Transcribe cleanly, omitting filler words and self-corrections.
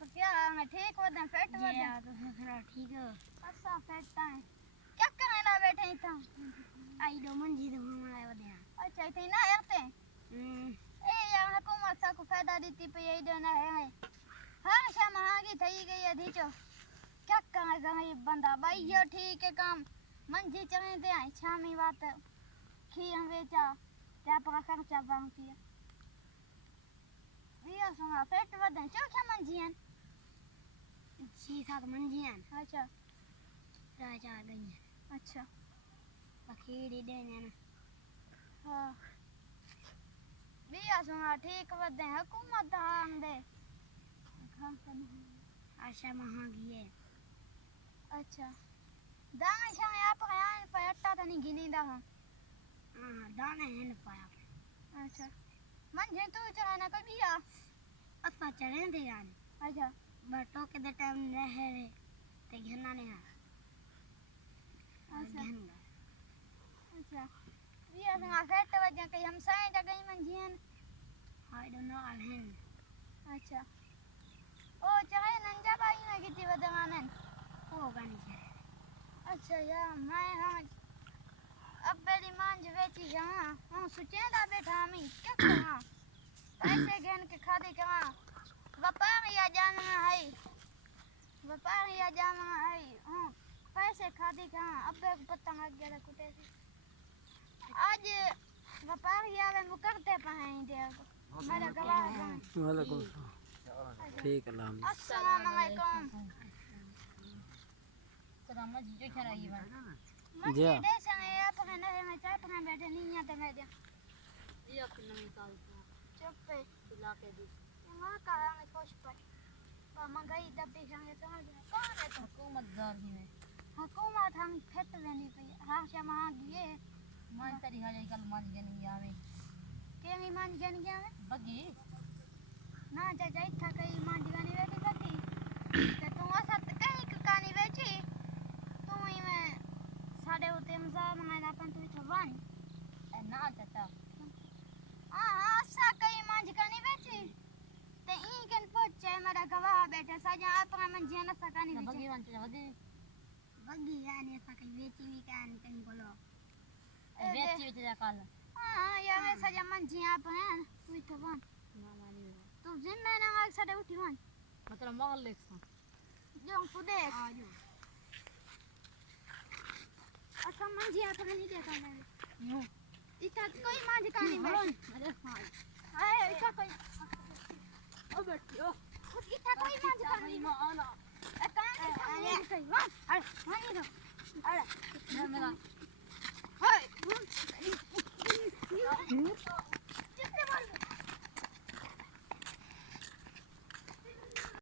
आप क्या है ठीक हो दे फिट हो दे तो ससुरा ठीक है अच्छा फिट है क्या करने ना बैठे था आई दो मंजी तो हमारा वो दे अच्छा इतने ना आते ए यार हुकूमत सा को फायदा देती पे यही देना है हाँ शाम महंगी थई गई है धीचो क्या करेगा ये बंदा भाई यो ठीक है काम मंजी चले दे आई शामी बात खी हम बेचा त्या पर खर्चा बांकी है ये सुना पेट वदन चो क्या मंजियन 6-7 मंजियां अच्छा राजा गई अच्छा बखेड़ी देने ना हां ये सुना ठीक वदन हुकूमत हां दे आशा महंगी है अच्छा दाना शाम आप आया पे अट्टा तो नहीं गिनीदा हां दाने हैं न पाया अच्छा मंजे तू चलाना कभी आ असा चढ़े थे यार अच्छा बटो के दे टाइम रहे रे ते घना ने अच्छा घन अच्छा ये संगा फेट वजह के हम साए जगह मंजियन आई डोंट नो अलहन अच्छा ओ चाहे नंजा बाई में किती वदमानन ओ गानी है अच्छा यार मैं हां अब मेरी मांझ बेची जाऊं हां सुचेंदा बैठा मैं क्या कहां पैसे घेन के खादी कहां व्यापारिया जानना है व्यापारिया जानना है हां पैसे खादी कहां अब पता लग गया कुटे आज व्यापारिया में मुकरते पाए दे मेरा गवाह वालेकुम ठीक है लाम अस्सलाम वालेकुम सलाम जी जो खरा ये जी दे संगे आप कहना है मैं चाय पका बैठे नहीं है तो मैं दे ये अपना निकाल चुप पे खिला के दी वहां का है खुश पर महंगाई दबे संगे समझ कौन है तो हुकूमत दार ही में हुकूमत हम फेट वेनी पे हां से महंगी है मान तरी हाले कल मान के नहीं आवे केमी मान जन गया है बगी ना जा जाई था कई मान जनी वेटी करती ते तू असत कहीं कहानी बेची तू ही में साडे उते मजा मंगाना पन तू थवन ना चाचा हां सा कई मान कहानी बेची ते ई कन पहुंचे मेरा गवाह बैठे सजा अपना मन जन सकानी बेची बगी मान चाचा बगी यानी ऐसा कहीं बेची भी कान कहीं बोलो बेची चाचा कल हां यार ऐसा जमन जी आप हैं तू थवन ना मानी तू जिम्मे ना आग साडे उठी वन मतलब महल लेख सा जो तू देख आ जो अच्छा मन जी आप नहीं देखा मैंने यूं इतना कोई मान जी कहानी बैठी अरे हां हाय इतना कोई ओ बेटियो इतना कोई मान जी कहानी आना कहानी सही वाह अरे मान जी